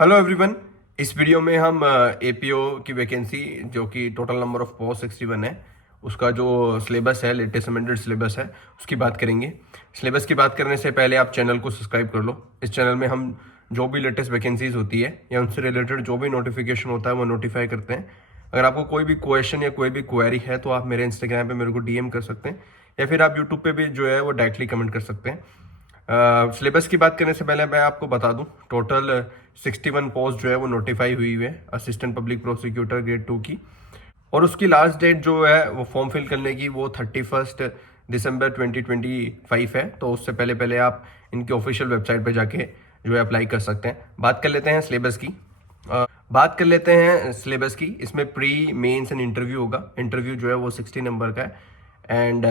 Hello everyone. इस video में हम एपीओ की वैकेंसी जो कि टोटल नंबर ऑफ पोस्ट 61 है उसका जो सिलेबस है, लेटेस्ट अमेंडेड सिलेबस है, उसकी बात करेंगे। सिलेबस की बात करने से पहले आप चैनल को सब्सक्राइब कर लो। इस चैनल में हम जो भी लेटेस्ट वैकेंसीज होती है या उनसे रिलेटेड जो भी नोटिफिकेशन होता है वो नोटिफाई करते हैं। अगर आपको कोई भी क्वेश्चन या कोई भी क्वेरी है तो आप मेरे इंस्टाग्राम पे मेरे को डीएम कर सकते हैं या फिर आप यूट्यूब पे भी जो है वो डायरेक्टली कमेंट कर सकते हैं। सिलेबस की बात करने से पहले मैं आपको बता दूं, टोटल 61 पोस्ट जो है वो नोटिफाई हुई है असिस्टेंट पब्लिक प्रोसिक्यूटर ग्रेड 2 की। और उसकी लास्ट डेट जो है वो फॉर्म फिल करने की वो 31 दिसंबर 2025 है। तो उससे पहले पहले आप इनकी ऑफिशियल वेबसाइट पे जाके जो है अप्लाई कर सकते हैं। बात कर लेते हैं सिलेबस की। बात कर लेते हैं सिलेबस की। इसमें प्री मेंस एंड इंटरव्यू होगा। इंटरव्यू जो है वो 60 नंबर का है एंड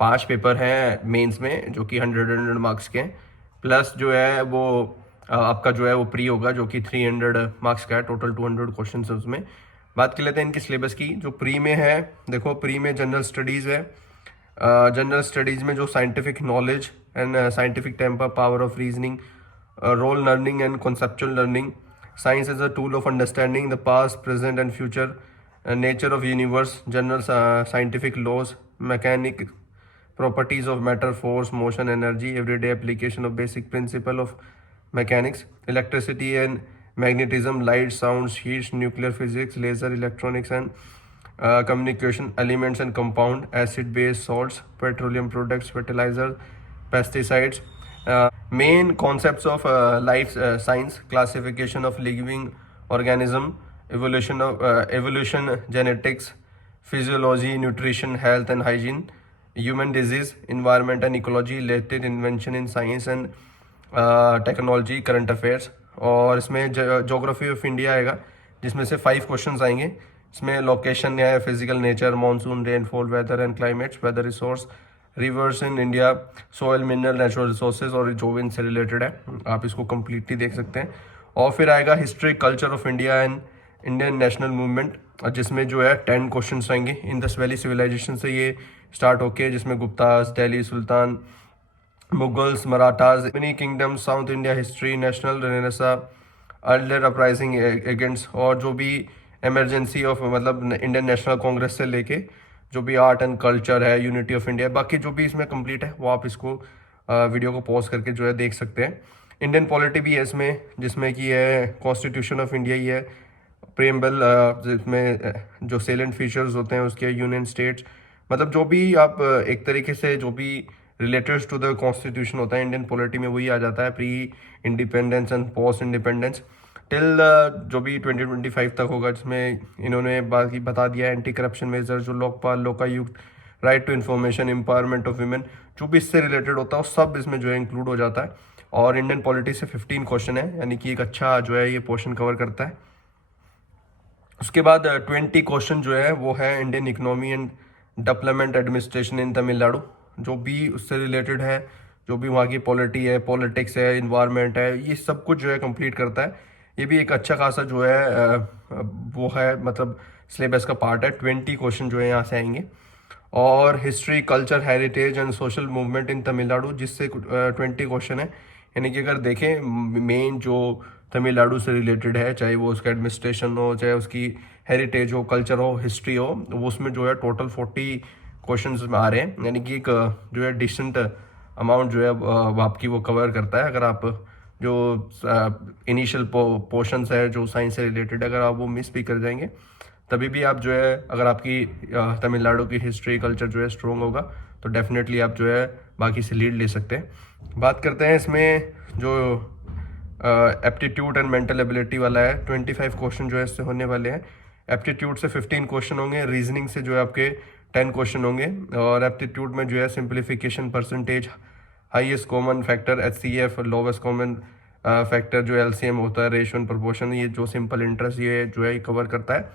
5 पेपर हैं मेंस में जो कि 100 मार्क्स के हैं। प्लस जो है वो आपका जो है वो प्री होगा जो कि 300 मार्क्स का है। टोटल 200 क्वेश्चन है उसमें। बात कर लेते हैं इनकी सिलेबस की। जो प्री में है, देखो प्री में जनरल स्टडीज़ है। जनरल स्टडीज़ में जो scientific knowledge and scientific temper, power of reasoning, role learning and conceptual learning, science as a tool of understanding the past, present and future, nature of universe, general scientific laws, mechanic properties of matter, force, motion, energy, everyday application of basic principle of mechanics, electricity and magnetism, light, sounds, heat, nuclear physics, laser, electronics and communication, elements and compound, acid base salts, petroleum products, fertilizers, pesticides, main concepts of life science, classification of living organism, evolution, genetics, physiology, nutrition, health and hygiene, human disease, environment and ecology, related invention in science and technology, current affairs. और इसमें geography of India आएगा जिसमें से 5 questions आएंगे। इसमें location है, physical nature, monsoon, rainfall, weather and climates, weather resource, rivers in India, soil, mineral, natural resources और जो इनसे रिलेटेड है आप इसको कम्प्लीटली देख सकते हैं। और फिर आएगा history, culture of India and Indian national movement, जिसमें जो है 10 क्वेश्चन आएंगे। इंडस वैली सिविलाइजेशन से ये स्टार्ट होके जिसमें Guptas, Delhi sultan, Mughals, Marathas, money kingdom, south India history, national renaissance, earlier uprising against, और जो भी इमरजेंसी ऑफ मतलब इंडियन नेशनल कांग्रेस से लेके जो भी आर्ट एंड कल्चर है, यूनिटी ऑफ इंडिया, बाकी जो भी इसमें कंप्लीट है वो आप इसको वीडियो को पॉज करके जो है देख सकते हैं। इंडियन पॉलिटी भी है इसमें, जिसमें कि है कॉन्स्टिट्यूशन ऑफ इंडिया ही है, प्रेम्बल, जिसमें जो सेलेंट फीचर्स होते हैं उसके, यूनियन स्टेट्स, मतलब जो भी आप एक तरीके से जो भी रिलेटेड टू द कॉन्स्टिट्यूशन होता है इंडियन पॉलिटी में वही आ जाता है। Pre independence and post independence till जो भी 2025 तक होगा, जिसमें इन्होंने बाकी बता दिया है एंटी करप्शन मेजर, जो Lokpal, Lokayukta, right to information, empowerment of women, जो भी इससे रिलेटेड होता है वो सब इसमें जो है इंक्लूड हो जाता है। और इंडियन पॉलिटी से 15 क्वेश्चन है, यानी कि एक अच्छा जो है ये पोर्शन कवर करता है। उसके बाद 20 क्वेश्चन जो है वो है Indian economy and development administration in Tamil Nadu, जो भी उससे रिलेटेड है, जो भी वहाँ की पॉलिटी है, पॉलिटिक्स है, इन्वायरमेंट है, ये सब कुछ जो है कंप्लीट करता है। ये भी एक अच्छा खासा जो है वो है, मतलब सिलेबस का पार्ट है। 20 क्वेश्चन जो है यहाँ से आएंगे। और history, culture, heritage and social movement in Tamil Nadu, जिससे 20 क्वेश्चन है। यानी कि अगर देखें मेन जो तमिलनाडु से रिलेटेड है, चाहे वो उसका एडमिनिस्ट्रेशन हो, चाहे उसकी हेरिटेज हो, कल्चर हो, हिस्ट्री हो, वो उसमें जो है टोटल 40 क्वेश्चंस में आ रहे हैं। यानी कि एक जो है डिसेंट अमाउंट जो है वो आपकी वो कवर करता है। अगर आप जो इनिशियल पोर्शंस है जो साइंस से रिलेटेड, अगर आप वो मिस भी कर जाएंगे तभी भी आप जो है, अगर आपकी तमिलनाडु की हिस्ट्री, कल्चर जो है स्ट्रॉन्ग होगा तो डेफिनेटली आप जो है बाकी से लीड ले सकते हैं। बात करते हैं इसमें जो एप्टीट्यूड एंड मेंटल एबिलिटी वाला है। 25 क्वेश्चन जो है इससे होने वाले हैं। एप्टीट्यूड से 15 क्वेश्चन होंगे, रीजनिंग से जो है आपके 10 क्वेश्चन होंगे। और एप्टीट्यूड में जो है simplification, percentage, highest common factor HCF, lowest common factor जो LCM होता है, रेशियो एंड प्रोपोर्शन, ये जो सिंपल इंटरेस्ट ये जो है कवर करता है।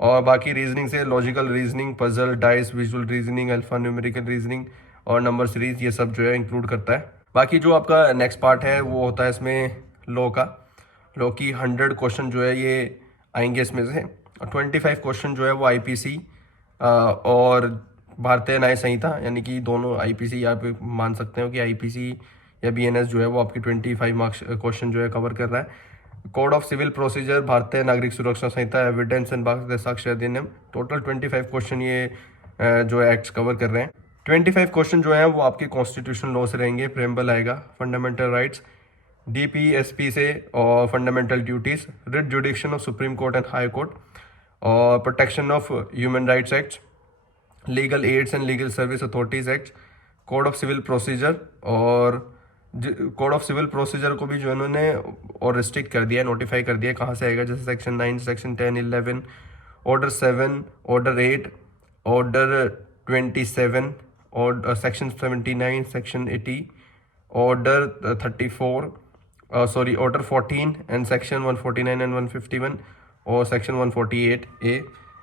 और बाकी रीजनिंग से logical reasoning, puzzle, dice, visual reasoning, alpha numerical reasoning और नंबर सीरीज, ये सब जो है इंक्लूड करता है। बाकी जो आपका नेक्स्ट पार्ट है वो होता है इसमें लॉ का। लॉ की 100 क्वेश्चन जो है ये आएंगे इसमें से। 25 क्वेश्चन जो है वो IPC और भारतीय न्याय संहिता, यानी कि दोनों IPC आप मान सकते हो कि IPC या BNS जो है वो आपकी 25 मार्क्स क्वेश्चन जो है कवर कर रहा है। कोड ऑफ सिविल प्रोसीजर, भारतीय नागरिक सुरक्षा संहिता, एविडेंस एंड भारतीय साक्ष्य अधिनियम। टोटल 25 क्वेश्चन ये जो है एक्ट्स कवर कर रहे हैं। 25 क्वेश्चन जो है वो आपके कॉन्स्टिट्यूशन लॉ से रहेंगे। प्रेम्बल आएगा, फंडामेंटल राइट्स, डीपीएसपी से, और fundamental duties, writ jurisdiction of supreme court and high court, और protection of human rights act, legal aids and legal service authorities act, code of civil procedure. और code of civil procedure को भी जो इन्होंने और restrict कर दिया, notify कर दिया कहाँ से आएगा, जैसे section 9, section 10, 11, order 7, order 8, order 27, और section 79, section 80, order 34, sorry order 14 and section 149 and 151, और सेक्शन 148A।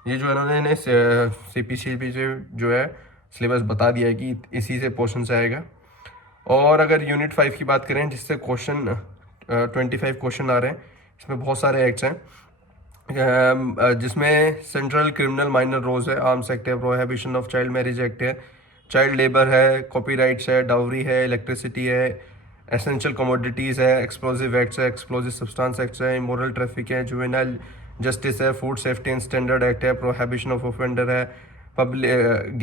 ये जो इन्होंने CPCB से जो है सिलेबस बता दिया है कि इसी से पोर्शन से आएगा। और अगर यूनिट 5 की बात करें, जिससे क्वेश्चन 25 क्वेश्चन आ रहे हैं, इसमें बहुत सारे एक्ट्स हैं, जिसमें सेंट्रल क्रिमिनल माइनर लॉज है, आर्म्स एक्ट है, prohibition of child marriage act है, चाइल्ड लेबर है, कॉपीराइट्स है, डाउरी है, इलेक्ट्रिसिटी है, एसेंशियल कमोडिटीज़ है, एक्सप्लोजिव एक्ट्स है, एक्सप्लोजिव सब्सटेंस एक्ट्स है, इमोरल ट्रैफिक है, जुवेनाइल जस्टिस है, food safety and standard act है, प्रोहिबिशन ऑफ ऑफेंडर है, पब्लिक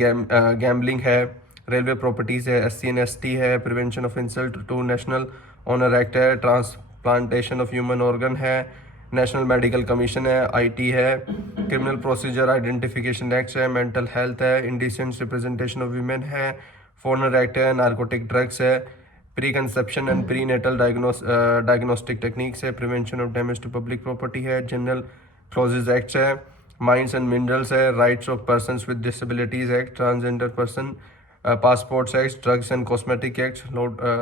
गैम्बलिंग है, रेलवे प्रॉपर्टीज़ है, SC एंड ST है, prevention of insult to national honour act है, ट्रांसप्लांटेशन ऑफ ह्यूमन ऑर्गन है, नेशनल मेडिकल कमीशन है, IT है, क्रिमिनल प्रोसीजर आइडेंटिफिकेशन एक्ट है, मेंटल हेल्थ है, इंडिसेंट रिप्रेजेंटेशन ऑफ वीमेन है, फॉरनर एक्ट है, नार्कोटिक ड्रग्स है, pre conception and pre natal diagnostic techniques है, prevention of damage to public property है, general clauses act है, mines and minerals है, rights of persons with disabilities act, transgender person passports act, drugs and cosmetic act,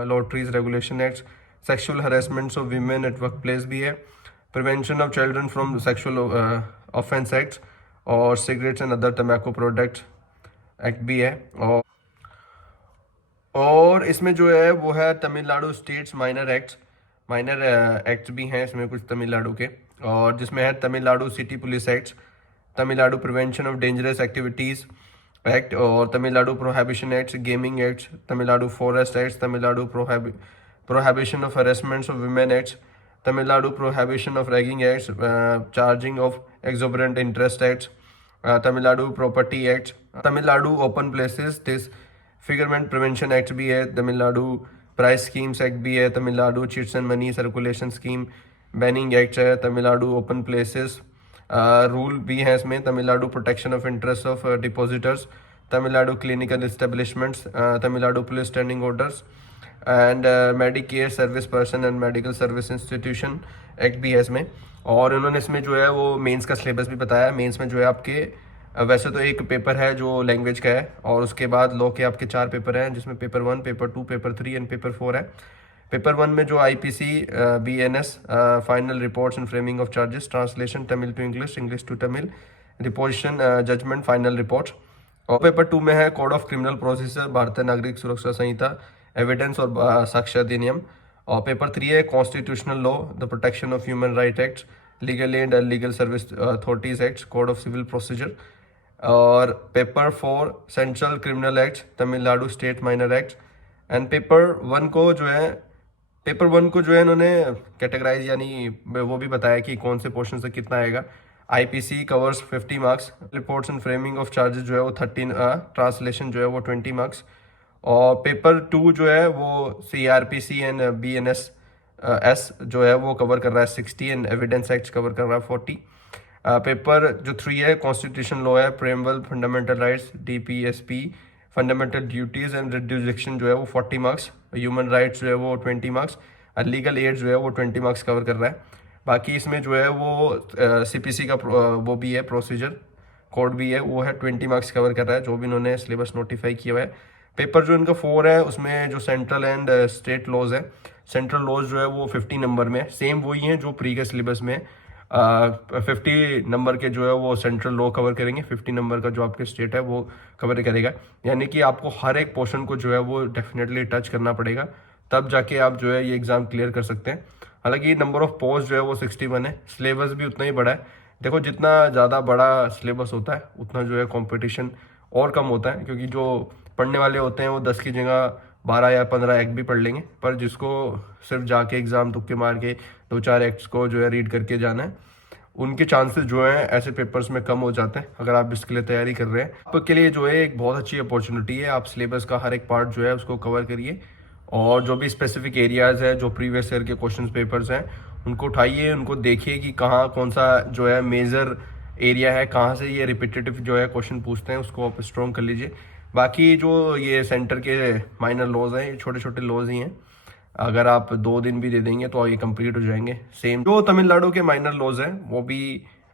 lotteries regulation act, sexual harassments of women at work place भी है, prevention of children from sexual offence act, और cigarettes and other tobacco product act भी है। और इसमें जो है वो है Tamil Nadu states minor acts, minor acts भी हैं इसमें कुछ तमिलनाडु के, और जिसमें है Tamil Nadu city police act, Tamil Nadu prevention of dangerous activities act, और Tamil Nadu prohibition act, gaming act, Tamil Nadu forest act, Tamil Nadu prohibition of हरेसमेंट्स of women act, Tamil Nadu prohibition of ragging act, charging of exorbitant interest act, Tamil Nadu property act, Tamil Nadu open places disfigurement prevention act भी है, Tamil Nadu prize schemes act भी है, Tamil Nadu chits and money circulation scheme banning act है, Tamil Nadu open places rule भी है इसमें, Tamil Nadu protection of interest of depositors, Tamil Nadu clinical establishments, Tamil Nadu police standing orders and medicare service person and medical service institution act भी है इसमें। और उन्होंने इसमें जो है वो मेंस का सिलेबस भी बताया। मेंस में जो है आपके वैसे तो एक पेपर है जो लैंग्वेज का है, और उसके बाद लॉ के आपके 4 पेपर हैं, जिसमें paper 1, paper 2, paper 3 and paper 4 है। पेपर 1 में जो IPC, BNS, final reports and framing of charges, translation Tamil to English, English to Tamil, deposition, judgment, final report. और पेपर 2 में है कोड ऑफ क्रिमिनल प्रोसीजर, भारतीय नागरिक सुरक्षा संहिता, एविडेंस और साक्ष्य अधिनियम। और पेपर 3 है constitutional law, the protection of human right act, legal aid and legal service authorities act, code of civil procedure. और paper 4 central criminal act, Tamil Nadu state minor act. And paper 1 को जो है इन्होंने कैटेगराइज यानी वो भी बताया कि कौन से पोर्शन से कितना आएगा। IPC covers 50 marks, reports and framing of charges जो है वो 13, ट्रांसलेशन जो है वो 20 मार्क्स। और पेपर 2 जो है वो CRPC एंड BNS S जो है वो कवर कर रहा है 60 एंड एविडेंस एक्ट कवर कर रहा है 40। पेपर जो 3 है कॉन्स्टिट्यूशन लॉ है, preamble, fundamental rights, DPSP, fundamental duties and रिड्यूसिक्शन जो है वो 40 मार्क्स, ह्यूमन राइट्स जो है वो 20 मार्क्स, और लीगल एड जो है वो 20 मार्क्स कवर कर रहा है। बाकी इसमें जो है वो CPC का वो भी है, प्रोसीजर कोड भी है, वो है 20 मार्क्स कवर कर रहा है, जो भी इन्होंने सिलेबस नोटिफाई किया हुआ है। पेपर जो इनका 4 है उसमें जो सेंट्रल एंड स्टेट लॉज है, सेंट्रल लॉज जो है वो 50 नंबर में, सेम वही हैं जो प्री के सिलेबस में 50 नंबर के जो है वो सेंट्रल लॉ कवर करेंगे, 50 नंबर का जो आपके स्टेट है वो कवर करेगा। यानी कि आपको हर एक पोर्शन को जो है वो डेफिनेटली टच करना पड़ेगा, तब जाके आप जो है ये एग्ज़ाम क्लियर कर सकते हैं। हालांकि नंबर ऑफ पोस्ट जो है वो 61 है, सिलेबस भी उतना ही बड़ा है। देखो जितना ज़्यादा बड़ा सिलेबस होता है उतना जो है कंपटीशन और कम होता है, क्योंकि जो पढ़ने वाले होते हैं वो 10 की जगह 12 या 15 एक भी पढ़ लेंगे, पर जिसको सिर्फ जाके एग्ज़ाम तुक्के मार के 2-4 एक्ट्स को जो है रीड करके जाना है। उनके चांसेस जो हैं ऐसे पेपर्स में कम हो जाते हैं अगर आप इसके लिए तैयारी कर रहे हैं। आपके लिए जो है एक बहुत अच्छी अपॉर्चुनिटी है, आप सिलेबस का हर एक पार्ट जो है उसको कवर करिए और जो भी स्पेसिफिक एरियाज़ हैं, जो प्रीवियस ईयर के क्वेश्चन पेपर्स हैं, उनको उठाइए, उनको देखिए कि कहाँ कौन सा जो है मेजर एरिया है, कहाँ से ये रिपीटेटिव जो है क्वेश्चन पूछते हैं, उसको आप स्ट्रॉन्ग कर लीजिए। बाकी जो ये सेंटर के माइनर लॉज हैं, ये छोटे छोटे लॉज ही हैं, अगर आप 2 दिन भी दे देंगे तो ये कंप्लीट हो जाएंगे। सेम जो तमिलनाडु के माइनर लॉज हैं वो भी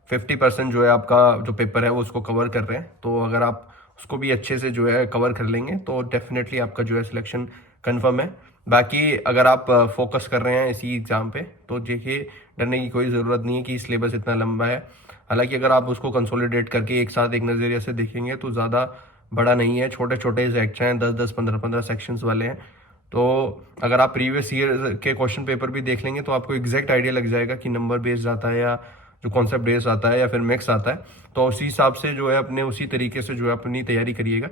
50% जो है आपका जो पेपर है वो उसको कवर कर रहे हैं, तो अगर आप उसको भी अच्छे से जो है कवर कर लेंगे तो डेफिनेटली आपका जो है सिलेक्शन कंफर्म है। बाकी अगर आप फोकस कर रहे हैं इसी एग्ज़ाम पे तो देखिए डरने की कोई ज़रूरत नहीं है कि सिलेबस इतना लंबा है। हालांकि अगर आप उसको कंसोलिडेट करके एक साथ एक नज़रिए से देखेंगे तो ज़्यादा बड़ा नहीं है, छोटे छोटे सेक्शन हैं, 10-10, 15-15 सेक्शंस वाले हैं। तो अगर आप प्रीवियस ईयर के क्वेश्चन पेपर भी देख लेंगे तो आपको एग्जैक्ट आइडिया लग जाएगा कि नंबर बेस्ड आता है या जो कॉन्सेप्ट बेस्ड आता है या फिर मिक्स आता है। तो उसी हिसाब से जो है अपने उसी तरीके से जो है अपनी तैयारी करिएगा।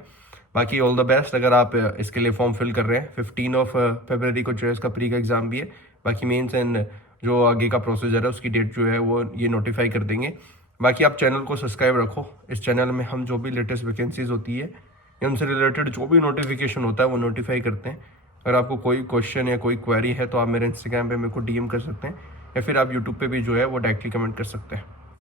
बाकी ऑल द बेस्ट। अगर आप इसके लिए फॉर्म फिल कर रहे हैं 15 फरवरी को जो है इसका प्री का एग्ज़ाम भी है। बाकी मेंस एंड जो आगे का प्रोसीजर है उसकी डेट जो है वो ये नोटिफाई कर देंगे। बाकी आप चैनल को सब्सक्राइब रखो, इस चैनल में हम जो भी लेटेस्ट वैकेंसीज होती है या उनसे रिलेटेड जो भी नोटिफिकेशन होता है वो नोटिफाई करते हैं। अगर आपको कोई क्वेश्चन या कोई क्वेरी है तो आप मेरे इंस्टाग्राम पे मेरे को डीएम कर सकते हैं या फिर आप यूट्यूब पे भी जो है वो डायरेक्टली कमेंट कर सकते हैं।